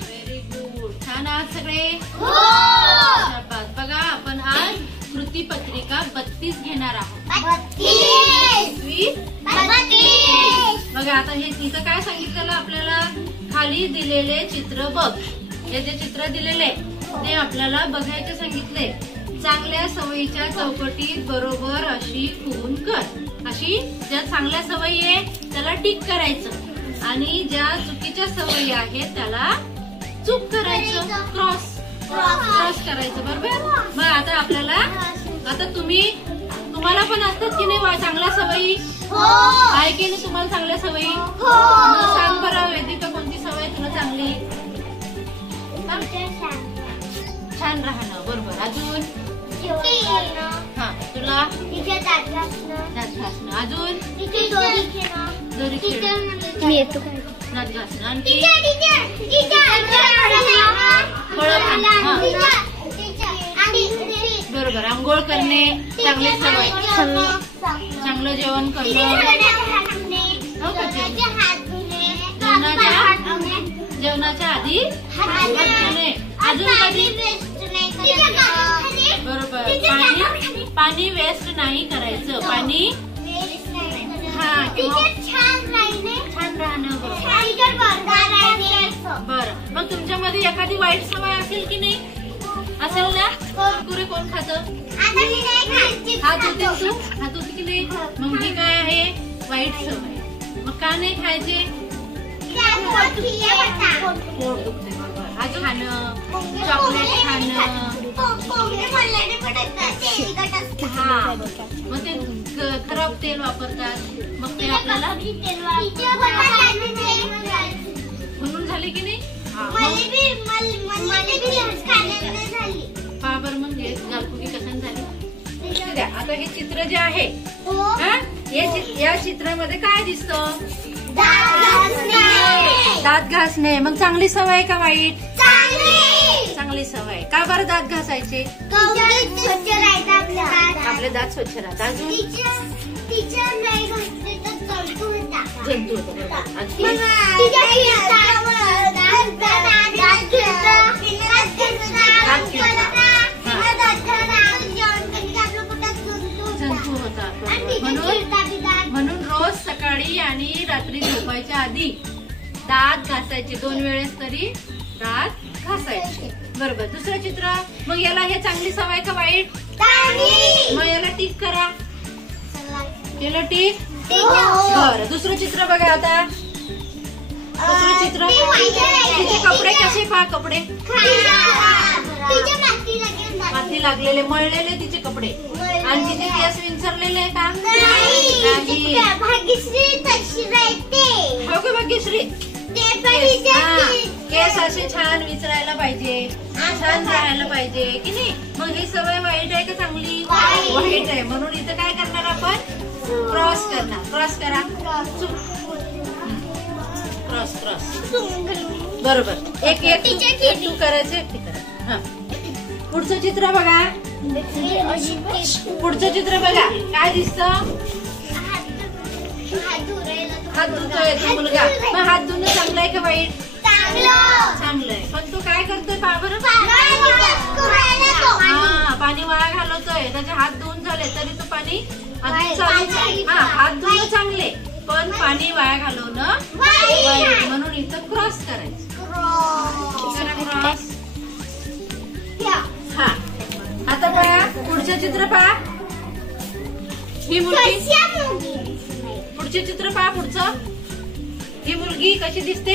Very good. छान आहात सगळे. बघा आपण आज कृतीपत्रिका 32 घेणार आहोत. बघा आता हे तिथं काय सांगितलेलं आपल्याला, खाली दिलेले चित्र बघ. हे जे चित्र दिलेले ते आपल्याला बघायचे सांगितले. चांगल्या सवयीच्या चौकटीत बरोबर अशी खून कर. अशी ज्या चांगल्या सवयी आहे त्याला टिक करायचं आणि ज्या चुकीच्या सवयी आहेत त्याला चूक करायचं, क्रॉस करायचं. बरोबर. मग आता आपल्याला आता तुम्हाला पण असतात की नाही चांगल्या सवयी? आहे की नाही तुम्हाला चांगल्या सवयी? सांग बरं वेदिका, कोणती सवय तुला चांगली? छान राहणं. बरोबर. अजून? हा तुला? दात घासणं. अजून? दोरी खेळणं. दात घासणं. आणखी? फळं खाणं. बरोबर. आंघोळ करणे चांगली सवय. चांगलं जेवण करणं. जेवणाच्या आधी हात धुणे. अजून कधी? बरोबर. पाणी वेस्ट नाही करायचं. पाणी छान राहणं. बरं. मग तुमच्यामध्ये एखादी वाईट सवय असेल की नाही? असेल ना? कुरकुरे कोण खातं? हात होते की नाही? मग ही काय आहे? वाईट सवय. मग का नाही खायचे? पोट दुखते. बरोबर. अजून खाणं, चॉकलेट खाणं. हा मग ते खराब तेल वापरतात. मग ते आपल्याला म्हणून झाले की नाही? बाबर मग गालपुगी कशाने झाली? आता हे चित्र जे आहे या चित्रामध्ये काय दिसतं? दात घासणे. मग चांगली सवय का वाईट? चांगली सवय. का बरं दात घासायचे? आपले दात स्वच्छ राहतात. अजून? जंतू होतात. जंतू होतात. म्हणून रोज सकाळी आणि रात्री झोपायच्या आधी दात घासायचे. 2 वेळेस तरी दात घासायचे. बरोबर. दुसरं चित्र. मग याला हे चांगली सवय का वाईट? मग याला टिक करा. केलं टिक? बरं. दुसरं चित्र बघा आता. दुसरं चित्र. तिचे कपडे कसे पहा. कपडे माती लागलेले, मळलेले तिचे कपडे. आणि तिचे केस विंचरलेले का? हो का भाग्यश्री? केस असे छान विचारायला पाहिजे, छान राहायला पाहिजे की नाही? मग ही सवय वाईट आहे का चांगली? वाईट आहे. म्हणून इथं काय करणार आपण? क्रॉस करणार. क्रॉस करा. क्रॉस. बरोबर. एक तू करायचं, एक ती करा. पुढचं चित्र बघा. पुढचं चित्र बघा. काय दिसतं? हात धुतोय तो मुलगा. मग हात धुणं चांगलं आहे का वाईट? चांगलं आहे. पण तो काय करतोय? पाणी वाया घालवतोय. त्याचे हात धुवून झाले तरी तो पाणी हात धुणं चांगले पण पाणी वाया घालवणं वाईट. म्हणून इथं क्रॉस करायचं. क्रॉस. हा आता पहा पुढचं चित्र पहा. ही मुलगी. पुढचे चित्र पहा. पुढचं. ही मुलगी कशी दिसते?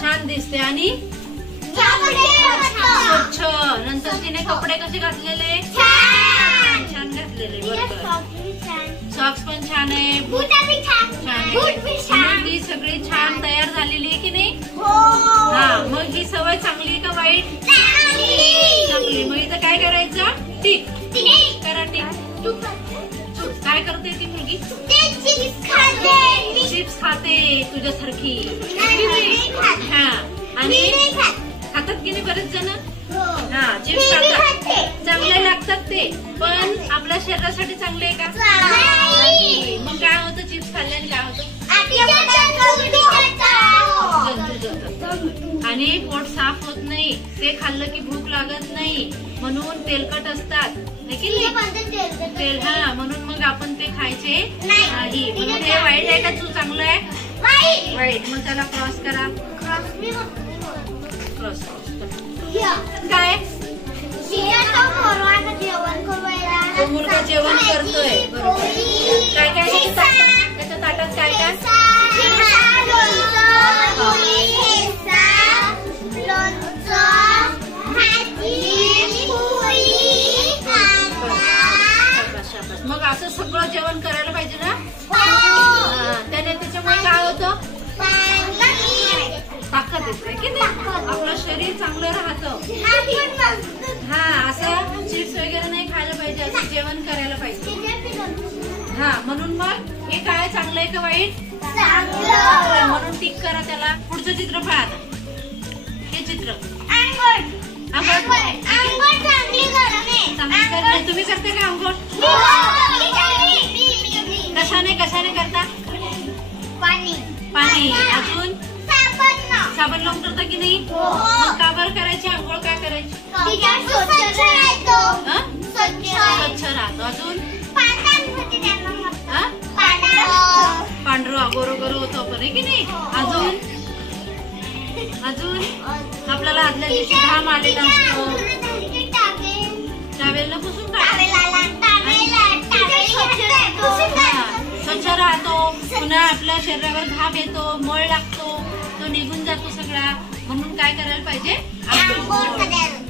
छान दिसते आणि स्वच्छ. नंतर तिने कपडे कसे घातलेले? छान घातलेले. बरोबर. सॉक्स पण छान आहे. मुलगी सगळी छान तयार झालेली आहे की नाही? हा. मग ही सवय चांगली का वाईट? चांगली. मग इथं काय करायचं? टिक करा. टिक. काय करते ती मुलगी? चिप्स खाते तुझ्यासारखी. हा. आणि खात खातात की नाही बरेच जण? हा, चिप्स खातात, चांगले लागतात ते, पण आपल्या शरीरासाठी चांगले आहे का? मग काय होतं चिप्स खाल्ल्याने? काय होतं? आणि पोट साफ होत नाही, ते खाल्लं की भूक लागत नाही, म्हणून तेलकट असतात तेल. हा, म्हणून मग आपण ते खायचे नाही. म्हणून हे वाईट आहे का तू चांगलं आहे? वाईट. मग त्याला क्रॉस करा. क्रॉस काय? तो मुलगा जेवण करतोय. काय काय त्याच्या ताटात? काय काय? मग असं सगळं जेवण करायला पाहिजे ना? त्याने त्याच्यामुळे काय होतं? ताकद येते की नाही? आपलं शरीर चांगलं राहतं. हा, असं चिप्स वगैरे नाही खायला पाहिजे, असं जेवण करायला पाहिजे. हा, म्हणून मग हे काय चांगलं आहे का वाईट? म्हणून टिक करा त्याला. पुढचं चित्र पहा आता. हे चित्र तुम्ही करता का अंघोळ? कशाने करता? पाणी. अजून साबण लावून करता की नाही? मग का बरं करायची अंघोळ? काय करायची? स्वच्छ राहतो. अजून पांढरं गोरो होतो आपण, की नाही? अजून आपल्याला आदल्या दिवशी घाम आलेला असतो, टावेलला पुसून स्वच्छ राहतो. पुन्हा आपल्या शरीरावर घाम येतो, मळ लागतो, तो निघून जातो सगळा. म्हणून काय करायला पाहिजे?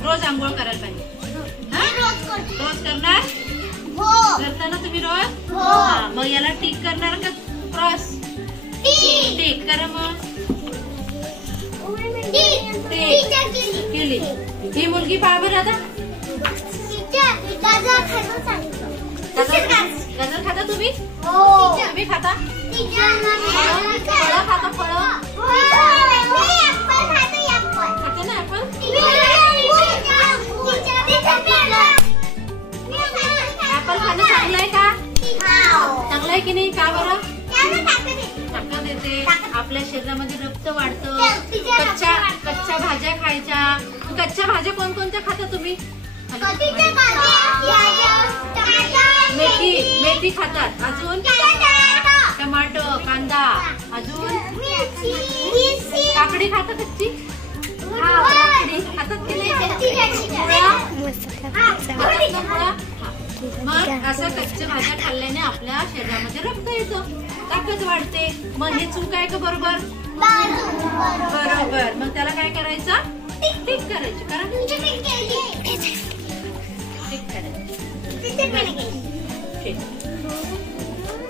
रोज आंघोळ करायला पाहिजे. रोज करणार? करताना तुम्ही रोज? मग याला टिक करणार का क्रॉस? टिक करा. मग केली. ही मुलगी पहा बरं आता. गाजर खाता तुम्ही? तुम्ही खाता? फळं खाता? फळं खाते ना आपण? ऍपल खाणं चांगलं आहे का? चांगलं आहे की नाही? का बरं? ताकद येते, आपल्या शरीरामध्ये रक्त वाढतं. कच्च्या भाज्या खायच्या. कच्च्या भाज्या कोणकोणत्या खाता तुम्ही? मेथी खातात. अजून टमाटो, कांदा. अजून काकडी खाता कच्ची? खातात की नाही? मग असं कच्च्या भाज्या खाल्ल्याने आपल्या शरीरामध्ये रक्त येतं, ताकद वाढते. मग हे चूक आहे का बरोबर? बरोबर. मग त्याला काय करायचं? टिक करायची.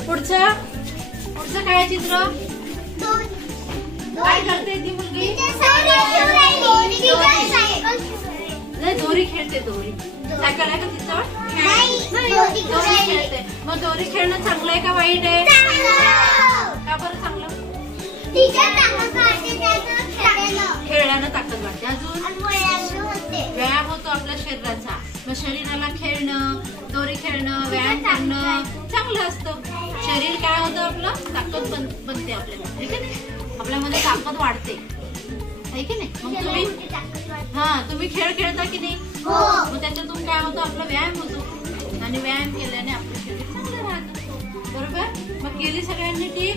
पुढचं काय चित्र? काय करते ती मुलगी? दोरी खेळते. दोरी सायकल आहे का तिच्यावर? दोरी खेळते. मग दोरी खेळणं चांगलं आहे का वाईट आहे? का बरं चांगलं? खेळल्यानं ताकद वाढते. अजून व्यायाम होतो आपल्या शरीराचा. मग शरीराला खेळणं, दोरी खेळणं, व्यायाम करणं चांगलं असतं. शरीर काय होतं आपलं? ताकद बनते आपल्याला, आपल्यामध्ये ताकद वाढते, आहे की नाही? मग तुम्ही खेळ खेळता की नाही? मग त्याच्यातून काय होतं? आपला व्यायाम होतो, आणि व्यायाम केल्याने आपलं शरीर चांगलं राहतं. बरोबर? मग केली सगळ्यांनी टिक?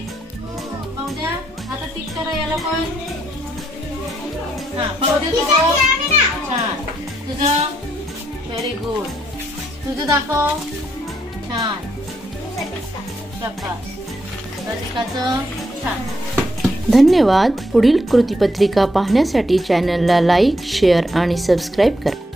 पाहू द्या आता. टिक करा याला पण. पाहू दे छान. तुझं व्हेरी गुड. तुझं दाखव. छान. छान. धन्यवाद. पुढील कृतीपत्रिका पाहण्यासाठी चॅनलला लाईक, शेअर आणि सबस्क्राईब करा.